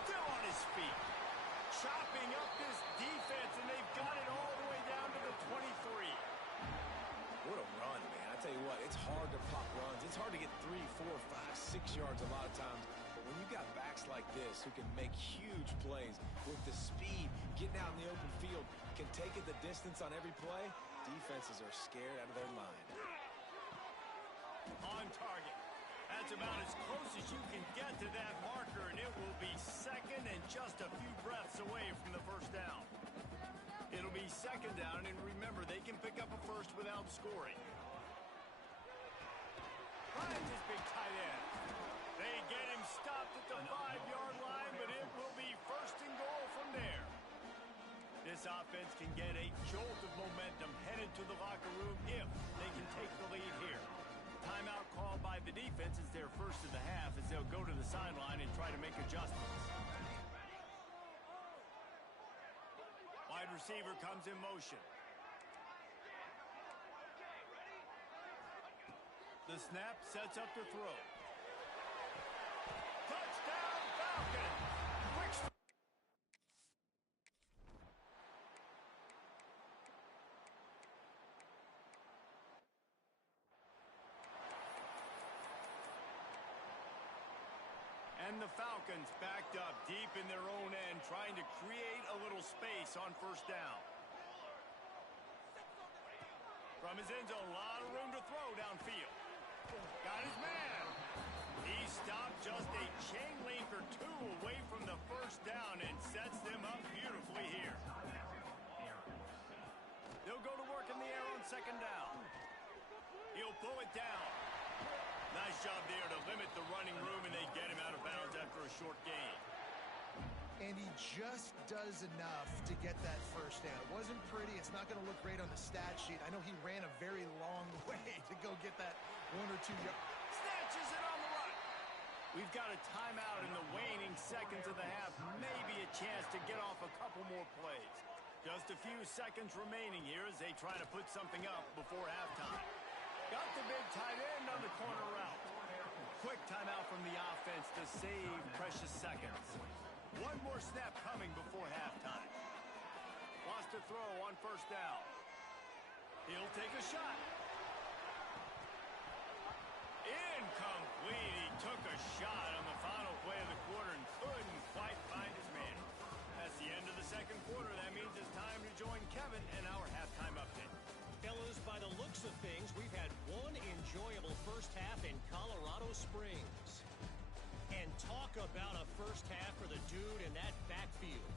Still on his feet. Chopping up this defense, and they've got it all the way down to the 23. What a run, man. I tell you what, it's hard to pop runs. It's hard to get 3, 4, 5, 6 yards a lot of times. But when you got backs like this who can make huge plays with the speed, getting out in the open field, can take it the distance on every play, defenses are scared out of their mind. On target. That's about as close as you can get to that marker, and it will be second and just a few breaths away from the first down. It'll be second down, and remember, they can pick up a first without scoring. Finds his big tight end. They get him stopped at the 5-yard line, but it will be first and goal from there. This offense can get a jolt of momentum headed to the locker room if they can take the lead here. Timeout called by the defense is their first of the half as they'll go to the sideline and try to make adjustments. Wide receiver comes in motion. The snap sets up the throw. Touchdown, Falcon! Quick start. And the Falcons backed up deep in their own end, trying to create a little space on first down. From his end zone, a lot of room to throw downfield. Got his man. He stopped just a chain link or two away from the first down and sets them up beautifully here. They'll go to work in the air on second down. He'll pull it down. Nice job there to limit the running room, and they get him out of bounds after a short gain. And he just does enough to get that first down. It wasn't pretty. It's not going to look great on the stat sheet. I know he ran a very long way to go get that 1 or 2 yards. Snatches it on the run. We've got a timeout in the waning seconds of the half. Maybe a chance to get off a couple more plays. Just a few seconds remaining here as they try to put something up before halftime. Got the big tight end on the corner route. Quick timeout from the offense to save precious seconds. One more snap coming before halftime. Wants to throw on first down. He'll take a shot. Incomplete. He took a shot on the final play of the quarter and couldn't quite find his man. That's the end of the second quarter. That means it's time to join Kevin in our halftime update. Fellas, by the looks of things, we've had one enjoyable first half in Colorado Springs. And talk about a first half for the dude in that backfield.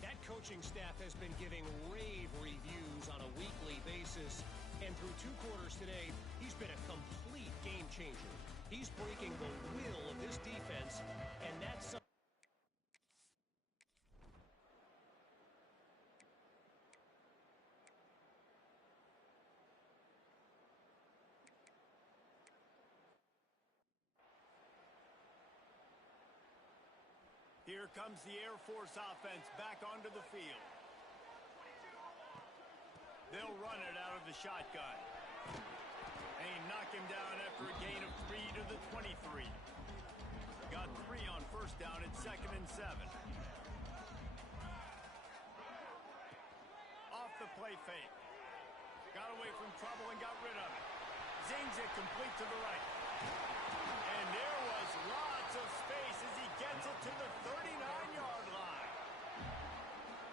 That coaching staff has been giving rave reviews on a weekly basis. And through 2 quarters today, he's been a complete game changer. He's breaking the will of this defense, and that's something. Here comes the Air Force offense back onto the field. They'll run it out of the shotgun. And he knocked him down after a gain of 3 to the 23. Got 3 on first down at 2nd and 7. Off the play fake. Got away from trouble and got rid of it. Zings it complete to the right. And there was lots of space as he gets it to the 39-yard line.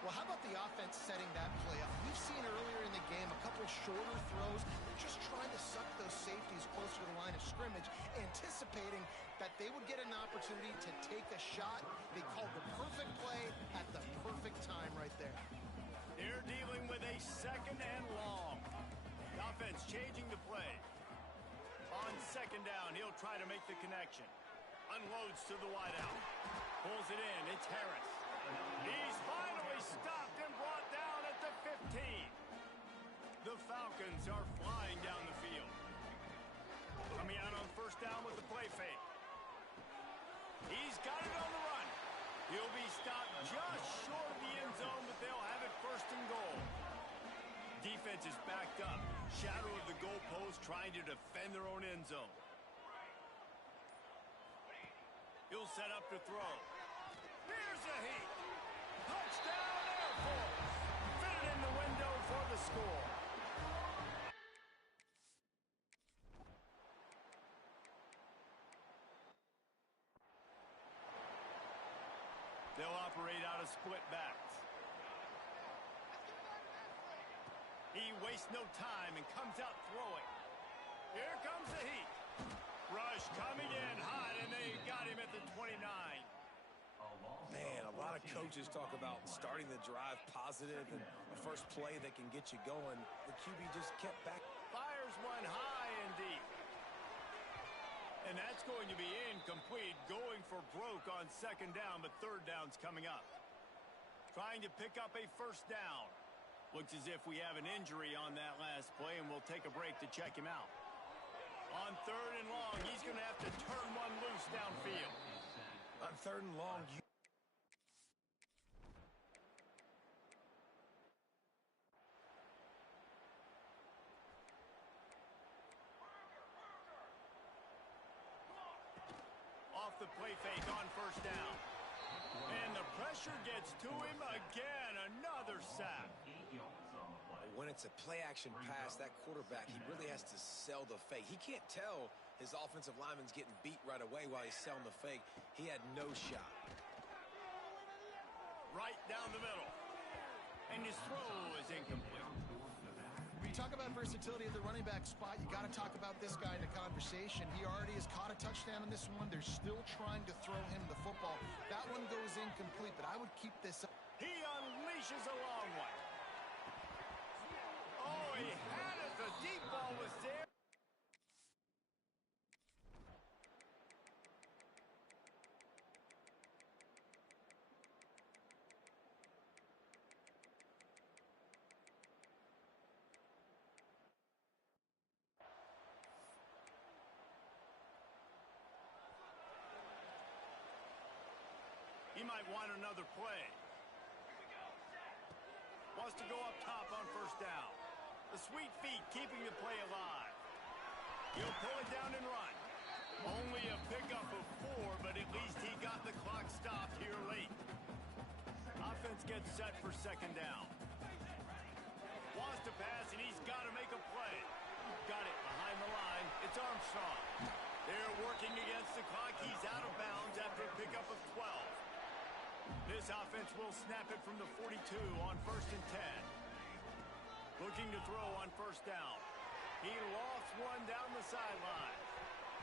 Well, how about the offense setting that play up? We've seen earlier in the game a couple shorter throws. They're just trying to suck those safeties closer to the line of scrimmage, anticipating that they would get an opportunity to take a shot. They called the perfect play at the perfect time right there. They're dealing with a 2nd and long. The offense changing the play. On 2nd down, he'll try to make the connection. Unloads to the wideout. Pulls it in. It's Harris. He's finally stopped and brought down at the 15. The Falcons are flying down the field. Coming out on 1st down with the play fake. He's got it on the run. He'll be stopped just short of the end zone, but they'll have it 1st and goal. Defense is backed up. Shadow of the goalpost trying to defend their own end zone. He'll set up to throw. Here's a heat. Touchdown Air Force. Fit it in the window for the score. They'll operate out of split backs. He wastes no time and comes out throwing. Here comes the heat. Rush coming in hot, and they got him at the 29. Man, a lot of coaches talk about starting the drive positive and a first play that can get you going. The QB just kept back. Fires one high and deep. And that's going to be incomplete, going for broke on 2nd down, but 3rd down's coming up. Trying to pick up a 1st down. Looks as if we have an injury on that last play, and we'll take a break to check him out. On 3rd and long, he's going to have to turn one loose downfield. On 3rd and long, Off the play fake on 1st down. And the pressure gets to him again. Another sack. when it's a play-action pass, that quarterback, he really has to sell the fake. He can't tell his offensive lineman's getting beat right away while he's selling the fake. He had no shot. Right down the middle. And his throw is incomplete. When you talk about versatility at the running back spot, you got to talk about this guy in the conversation. He already has caught a touchdown in this one. They're still trying to throw him the football. That one goes incomplete, but I would keep this up. He unleashes a long one. Oh, he had it. The deep ball was there. He might want another play. Wants to go up top on 1st down. The sweet feet keeping the play alive. He'll pull it down and run. Only a pickup of 4, but at least he got the clock stopped here late. Offense gets set for 2nd down. Wants to pass, and he's got to make a play. Got it behind the line. It's Armstrong. They're working against the clock. He's out of bounds after a pickup of 12. This offense will snap it from the 42 on 1st and 10. Looking to throw on 1st down. He lofts one down the sideline.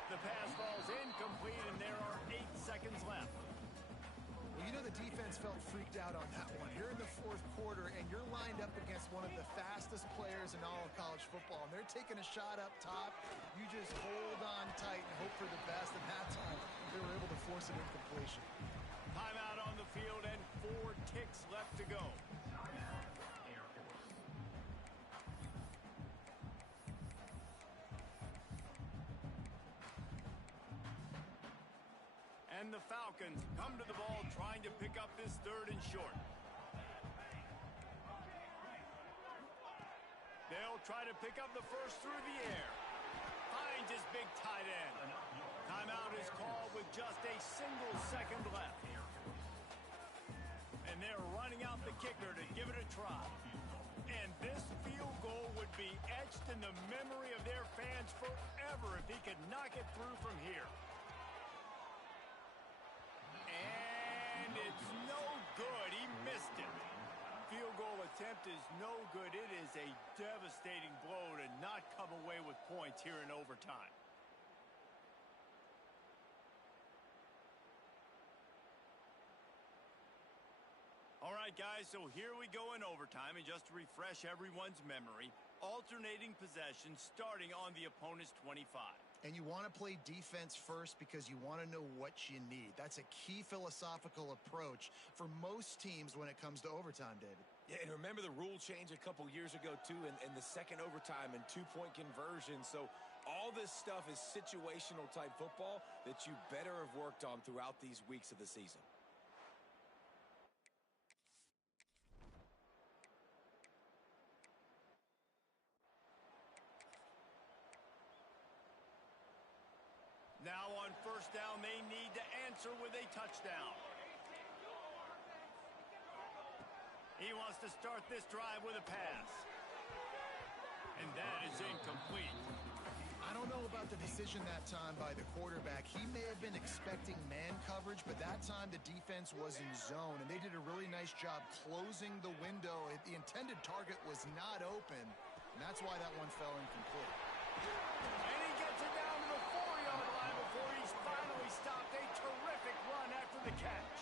The pass falls incomplete, and there are 8 seconds left. Well, you know the defense felt freaked out on that one. You're in the 4th quarter, and you're lined up against one of the fastest players in all of college football, and they're taking a shot up top. You just hold on tight and hope for the best, and that time they were able to force an incompletion. Timeout on the field and 4 ticks left to go. And the Falcons come to the ball trying to pick up this 3rd and short. They'll try to pick up the first through the air. Finds his big tight end. Timeout is called with just a single second left. And they're running out the kicker to give it a try. And this field goal would be etched in the memory of their fans forever if he could knock it through from here. And it's no good. He missed it. Field goal attempt is no good. It is a devastating blow to not come away with points here in overtime. All right, guys, so here we go in overtime, and just to refresh everyone's memory, alternating possession starting on the opponent's 25. And you want to play defense first because you want to know what you need. That's a key philosophical approach for most teams when it comes to overtime, David. Yeah, and remember the rule change a couple years ago, too, in the second overtime and 2-point conversion. So all this stuff is situational type football that you better have worked on throughout these weeks of the season. Now on first down, they need to answer with a touchdown. He wants to start this drive with a pass. And that is incomplete. I don't know about the decision that time by the quarterback. He may have been expecting man coverage, but that time the defense was in zone, and they did a really nice job closing the window. The intended target was not open, and that's why that one fell incomplete. And he gets it down to the 4-yard line before he's finally stopped. A terrific run after the catch.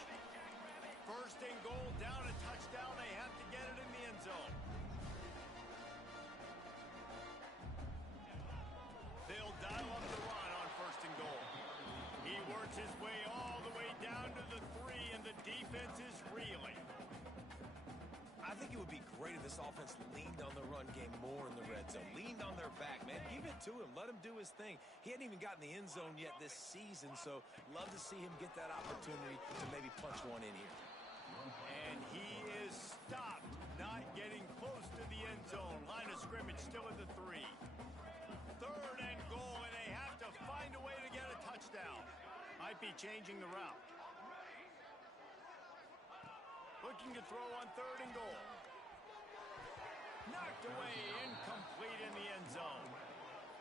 First and goal, down a touchdown. They have to get it in the end zone. They'll dial up the run on first and goal. He works his way all the way down to the 3, and the defense is reeling. I think it would be great if this offense leaned on the run game more in the red zone. Leaned on their back, man. Give it to him. Let him do his thing. He hadn't even gotten the end zone yet this season, so love to see him get that opportunity to maybe punch one in here. And he is stopped, not getting close to the end zone. Line of scrimmage still at the 3. Third and goal, and they have to find a way to get a touchdown. Might be changing the route. Looking to throw on third and goal. Knocked away, incomplete in the end zone.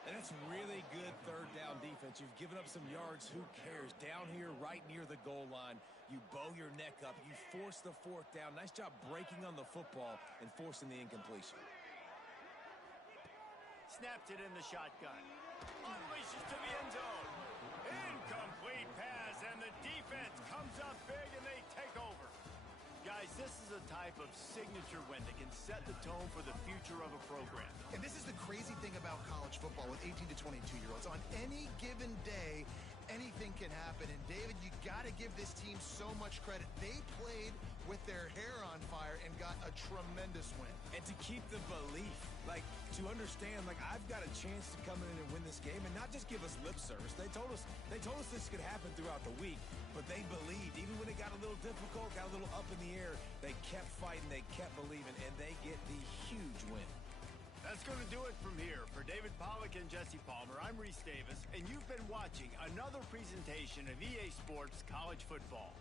And that's really good third down defense. You've given up some yards. Who cares? Down here, right near the goal line, you bow your neck up. You force the 4th down. Nice job breaking on the football and forcing the incompletion. Snaps it in the shotgun. Unleashes to the end zone. Incomplete pass, and the defense comes up big, and they take over. Guys, this is a type of signature win that can set the tone for the future of a program. And this is the crazy thing about college football with 18 to 22-year-olds. On any given day, anything can happen. And, David, you got to give this team so much credit. They played with their hair on fire and got a tremendous win. And to keep the belief, to understand, I've got a chance to come in and win this game and not just give us lip service. They told us this could happen throughout the week, but they believed. Even when it got a little difficult, got a little up in the air, they kept fighting, they kept believing, and they get the huge win. That's going to do it from here. For David Pollack and Jesse Palmer, I'm Reese Davis, and you've been watching another presentation of EA Sports College Football.